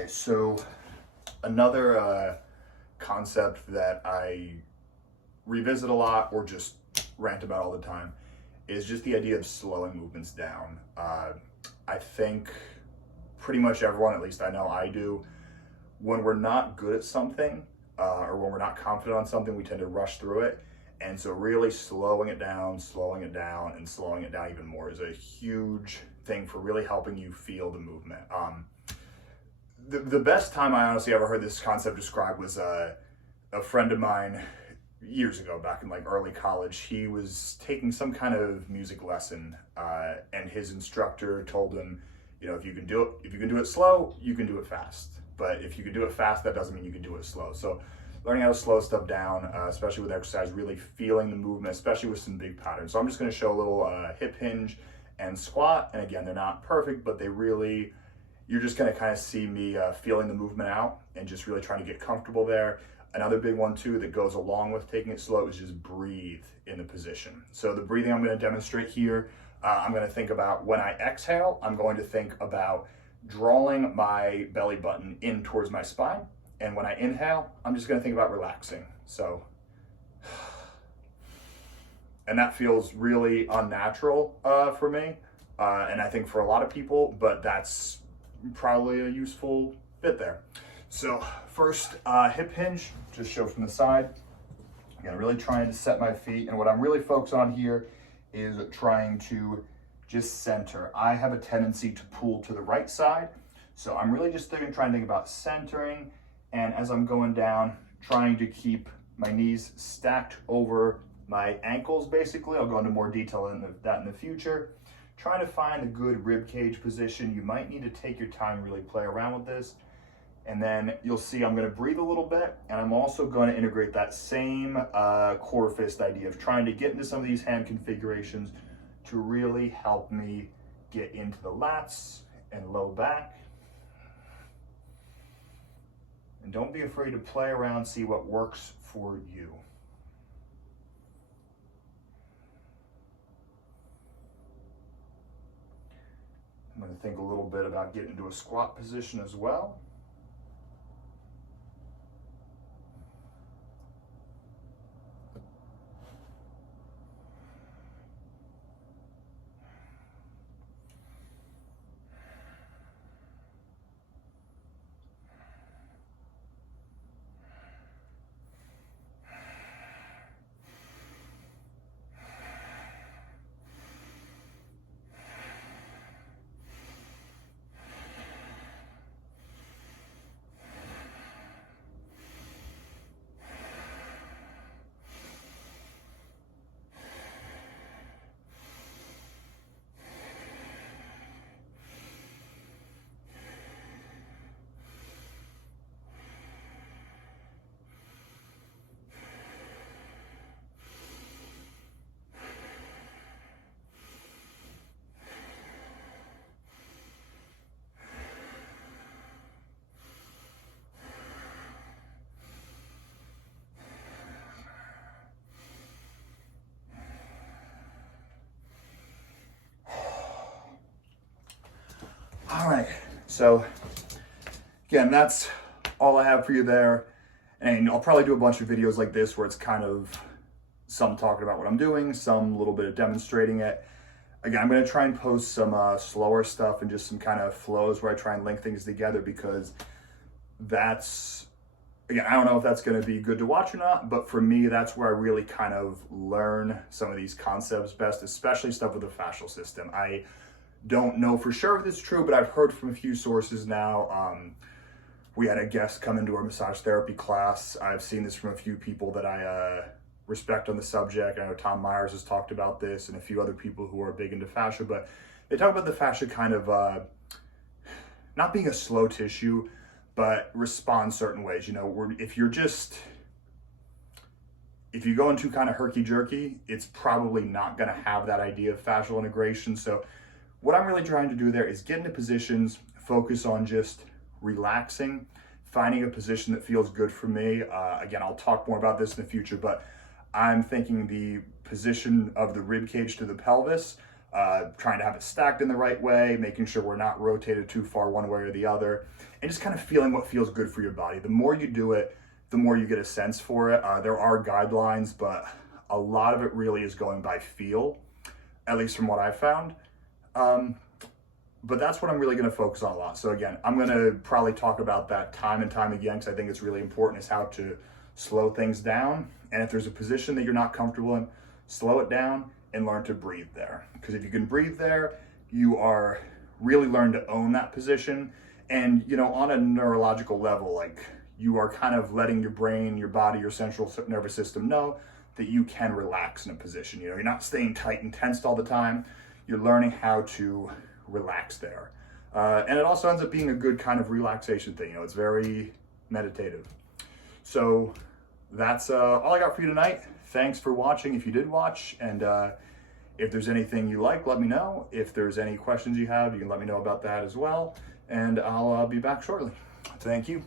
Okay, so another concept that I revisit a lot or just rant about all the time is just the idea of slowing movements down. I think pretty much everyone, at least I know I do, when we're not good at something or when we're not confident on something, we tend to rush through it. And so really slowing it down, and slowing it down even more is a huge thing for really helping you feel the movement. The best time I honestly ever heard this concept described was a friend of mine years ago, back in like early college. He was taking some kind of music lesson, and his instructor told him, you know, if you can do it slow, you can do it fast. But if you can do it fast, that doesn't mean you can do it slow. So learning how to slow stuff down, especially with exercise, really feeling the movement, especially with some big patterns. So I'm just going to show a little hip hinge and squat. And again, they're not perfect, but you're just going to kind of see me feeling the movement out and just really trying to get comfortable there. Another big one too that goes along with taking it slow is just breathe in the position. So the breathing I'm going to demonstrate here, I'm going to think about when I exhale, I'm going to think about drawing my belly button in towards my spine. And when I inhale, I'm just going to think about relaxing. So, and that feels really unnatural for me. And I think for a lot of people, but that's probably a useful bit there. So first, hip hinge, just show from the side. Again, really trying to set my feet. And what I'm really focused on here is trying to just center. I have a tendency to pull to the right side. So I'm really just trying to think about centering. And as I'm going down, trying to keep my knees stacked over my ankles, basically. I'll go into more detail in that in the future. Trying to find a good rib cage position. You might need to take your time, really play around with this. And then you'll see I'm going to breathe a little bit, and I'm also going to integrate that same core fist idea of trying to get into some of these hand configurations to really help me get into the lats and low back. And don't be afraid to play around, see what works for you. I'm going to think a little bit about getting into a squat position as well. All right, so again, that's all I have for you there. And I'll probably do a bunch of videos like this where it's kind of some talking about what I'm doing, some little bit of demonstrating it. Again, I'm gonna try and post some slower stuff and just some kind of flows where I try and link things together, because that's, again, I don't know if that's gonna be good to watch or not, but for me, that's where I really kind of learn some of these concepts best, especially stuff with the fascial system. I don't know for sure if this is true, but I've heard from a few sources now. We had a guest come into our massage therapy class. I've seen this from a few people that I respect on the subject. I know Tom Myers has talked about this and a few other people who are big into fascia, but they talk about the fascia kind of not being a slow tissue, but respond certain ways. You know, if you go into kind of herky-jerky, it's probably not gonna have that idea of fascial integration. So what I'm really trying to do there is get into positions, focus on just relaxing, finding a position that feels good for me. Again, I'll talk more about this in the future, but I'm thinking the position of the rib cage to the pelvis, trying to have it stacked in the right way, making sure we're not rotated too far one way or the other, and just kind of feeling what feels good for your body. The more you do it, the more you get a sense for it. There are guidelines, but a lot of it really is going by feel, at least from what I've found. But that's what I'm really going to focus on a lot. So again, I'm going to probably talk about that time and time again, because I think it's really important, is how to slow things down. And if there's a position that you're not comfortable in, slow it down and learn to breathe there. Because if you can breathe there, you are really learn to own that position. And, you know, on a neurological level, like, you are kind of letting your brain, your body, your central nervous system know that you can relax in a position. You know, you're not staying tight and tensed all the time. You're learning how to relax there. And it also ends up being a good kind of relaxation thing. You know, it's very meditative. So that's all I got for you tonight. Thanks for watching if you did watch. And if there's anything you like, let me know. If there's any questions you have, you can let me know about that as well. And I'll be back shortly. Thank you.